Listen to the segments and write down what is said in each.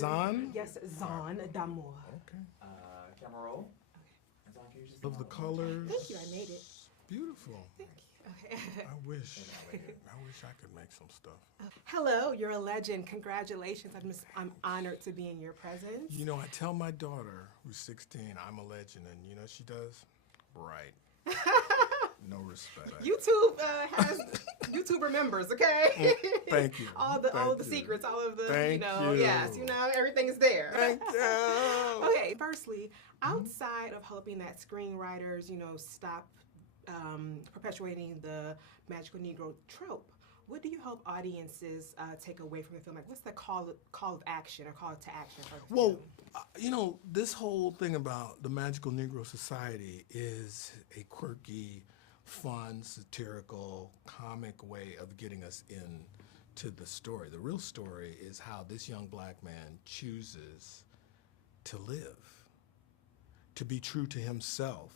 Zahn? Yes, Zahn d'amour. Okay. Camera roll. And Zahn, can you just Love the colors. Thank you, I made it. Beautiful. Thank you. Okay. I wish I could make some stuff. Hello, you're a legend. Congratulations. I'm honored to be in your presence. You know, I tell my daughter, who's 16, I'm a legend, and you know what she does? Right. No respect. YouTube has YouTuber members, okay? Thank you. all the secrets, all of the, Thank you. yes, everything is there. Thank you. Okay, firstly, outside of hoping that screenwriters, stop perpetuating the magical Negro trope, what do you hope audiences take away from the film? Like, what's the call of action or call to action for the film? This whole thing about the magical Negro society is a quirky, fun, satirical, comic way of getting us into the story. The real story is how this young black man chooses to live, to be true to himself,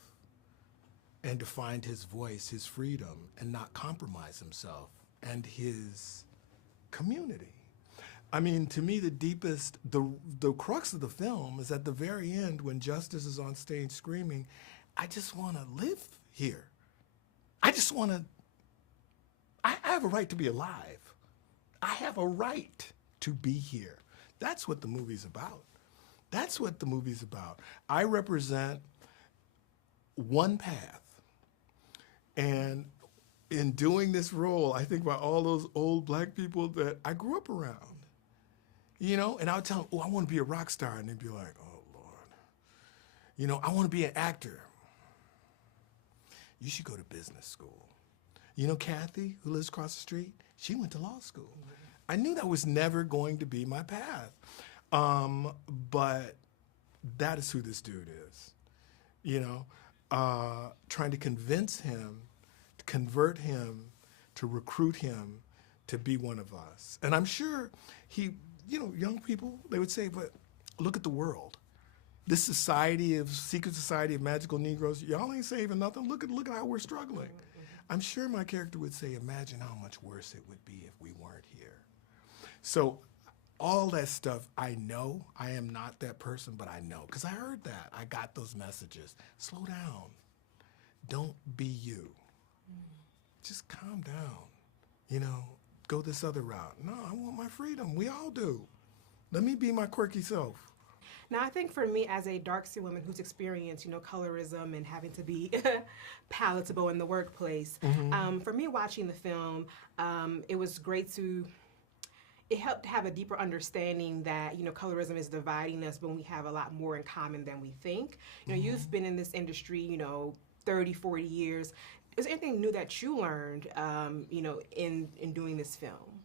and to find his voice, his freedom, and not compromise himself and his community. I mean, to me, the crux of the film is at the very end when Justice is on stage screaming, I just want to live here. I have a right to be alive. I have a right to be here. That's what the movie's about. That's what the movie's about. I represent one path. And in doing this role, I think about all those old black people that I grew up around. And I would tell them, oh, I want to be a rock star. And they'd be like, oh, Lord. I want to be an actor. You should go to business school. Kathy, who lives across the street, she went to law school. I knew that was never going to be my path. But that is who this dude is, trying to convince him, to convert him, to recruit him to be one of us. And I'm sure young people, they would say, but look at the world. This secret society of magical Negroes, y'all ain't saving nothing. Look at how we're struggling. I'm sure my character would say, imagine how much worse it would be if we weren't here. So all that stuff, I know. I am not that person, but I know. Because I heard that. I got those messages. Slow down. Don't be you. Just calm down. Go this other route. No, I want my freedom. We all do. Let me be my quirky self. Now, I think for me, as a dark-skinned woman who's experienced, colorism and having to be palatable in the workplace, for me watching the film, it was great it helped have a deeper understanding that, colorism is dividing us, but we have a lot more in common than we think. You've been in this industry, 30, 40 years. Is there anything new that you learned, in doing this film?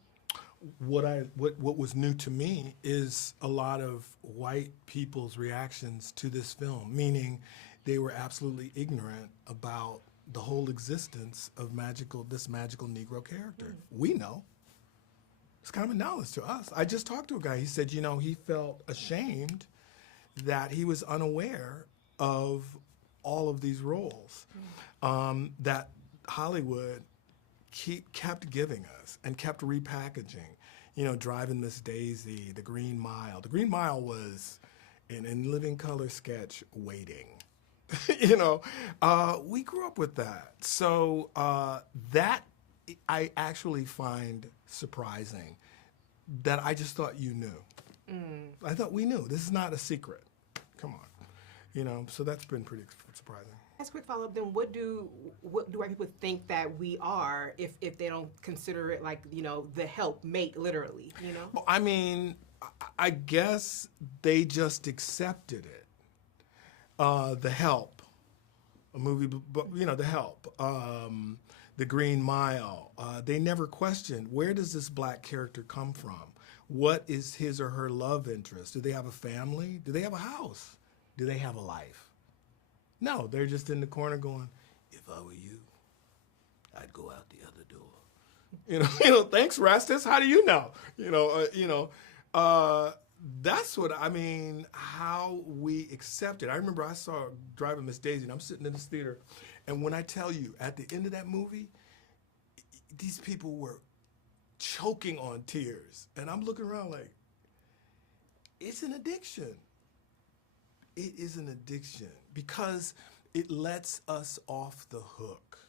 What was new to me is a lot of white people's reactions to this film, meaning they were absolutely ignorant about the whole existence of this magical Negro character. We know. It's common knowledge to us. I just talked to a guy. He said, he felt ashamed that he was unaware of all of these roles that Hollywood kept giving us and kept repackaging. Driving Miss Daisy, The Green Mile. The Green Mile was an in living color sketch waiting. We grew up with that. So that I actually find surprising, that I just thought you knew. I thought we knew. This is not a secret. Come on. So that's been pretty surprising. As a quick follow-up, then what do white people think that we are if they don't consider it like, the helpmate, literally, Well, I mean, I guess they just accepted it. The Help, a movie, The Help, The Green Mile. They never questioned, where does this black character come from? What is his or her love interest? Do they have a family? Do they have a house? Do they have a life? No, they're just in the corner going, if I were you, I'd go out the other door. Thanks, Rastus. How do you know? That's what I mean, how we accept it. I remember I saw Driving Miss Daisy, and I'm sitting in this theater, and when I tell you, at the end of that movie, these people were choking on tears. And I'm looking around like, it's an addiction. It is an addiction because it lets us off the hook.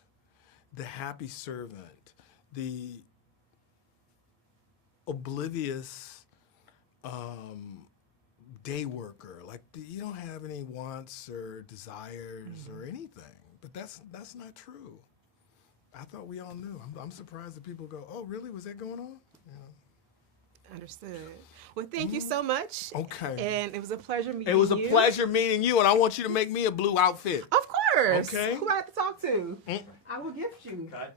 The happy servant, the oblivious day worker. Like you don't have any wants or desires or anything. But that's not true. I thought we all knew. I'm surprised that people go, "Oh, really? Was that going on?" You know. Understood. Well, thank you so much. Okay. And it was a pleasure meeting you. It was a pleasure meeting you, and I want you to make me a blue outfit. Of course. Okay. Who I have to talk to? I will gift you. Cut.